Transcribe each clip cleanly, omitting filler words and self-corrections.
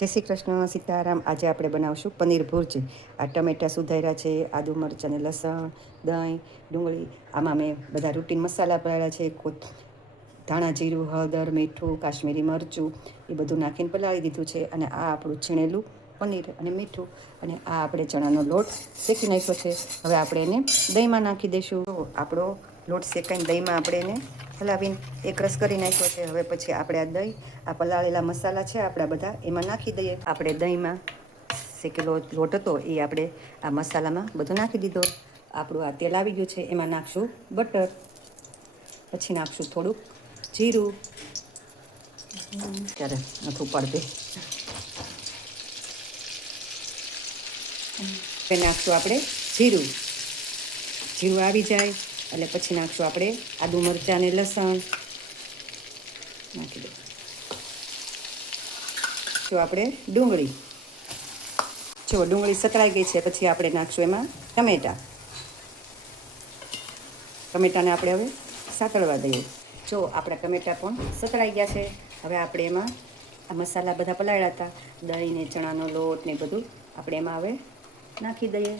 જય શ્રી કૃષ્ણ સીતારામ। આજે આપણે બનાવશું પનીર ભુરજી। આ ટમેટાં સુધાર્યા છે, આદુ મરચાં ને લસણ, દહીં, ડુંગળી। આમાં મેં બધા રૂટીન મસાલા પલાળ્યા છે, ધાણા જીરું, હળદર, મીઠું, કાશ્મીરી મરચું એ બધું નાખીને પલાળી દીધું છે। અને આ આપણું છીણેલું પનીર અને મીઠું, અને આ આપણે ચણાનો લોટ શેકી નાખ્યો છે। હવે આપણે એને દહીંમાં નાખી દઈશું। આપણો લોટ શેકાઈને દહીંમાં આપણે એને હલાવીને એક રસ કરી નાખ્યો છે। હવે પછી આપણે આ દહીં, આ પલાળેલા મસાલા છે આપણા બધા, એમાં નાખી દઈએ। આપણે દહીંમાં શેકેલો લોટ હતો એ આપણે આ મસાલામાં બધું નાખી દીધો। આપણું આ તેલ આવી ગયું છે, એમાં નાખશું બટર, પછી નાખશું થોડુંક જીરું, ત્યારે નથી ઉપાડતી, નાખશું આપણે જીરું આવી જાય એટલે પછી નાખશું આપણે આદુ મરચાં ને લસણ નાખી દઈશું। આપણે ડુંગળી, જો ડુંગળી સતળાઈ ગઈ છે, પછી આપણે નાખશું એમાં ટમેટાને આપણે હવે સાતળવા દઈએ। જો આપણા ટમેટાં પણ સતળાઈ ગયા છે। હવે આપણે એમાં આ મસાલા બધા પલાળ્યા હતા, દહીં ને ચણાનો લોટ ને બધું આપણે એમાં હવે નાખી દઈએ।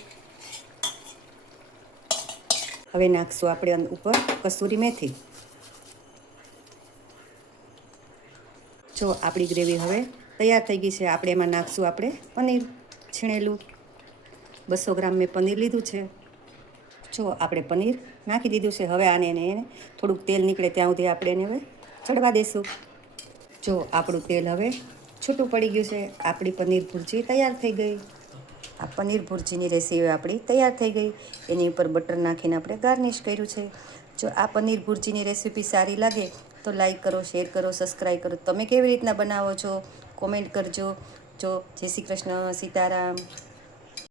હવે નાખશું આપણે ઉપર કસૂરી મેથી। જો આપણી ગ્રેવી હવે તૈયાર થઈ ગઈ છે। આપણે એમાં નાખશું આપણે પનીર છીણેલું, 200 ગ્રામ મેં પનીર લીધું છે। જો આપણે પનીર નાખી દીધું છે। હવે આને એને થોડુંક તેલ નીકળે ત્યાં સુધી આપણે એને હવે ચડવા દઈશું। જો આપણું તેલ હવે છૂટું પડી ગયું છે, આપણી પનીર ભુરજી તૈયાર થઈ ગઈ। આ પનીર ભુરજીની રેસીપી આપણી તૈયાર થઈ ગઈ। એની ઉપર બટર નાખીને આપણે ગાર્નિશ કર્યું છે। જો આ પનીર ભુરજીની રેસીપી સારી લાગે તો લાઈક કરો, શેર કરો, સબસ્ક્રાઈબ કરો। તમે કેવી રીતના બનાવો છો કોમેન્ટ કરજો। જો જય શ્રી કૃષ્ણ, સીતારામ।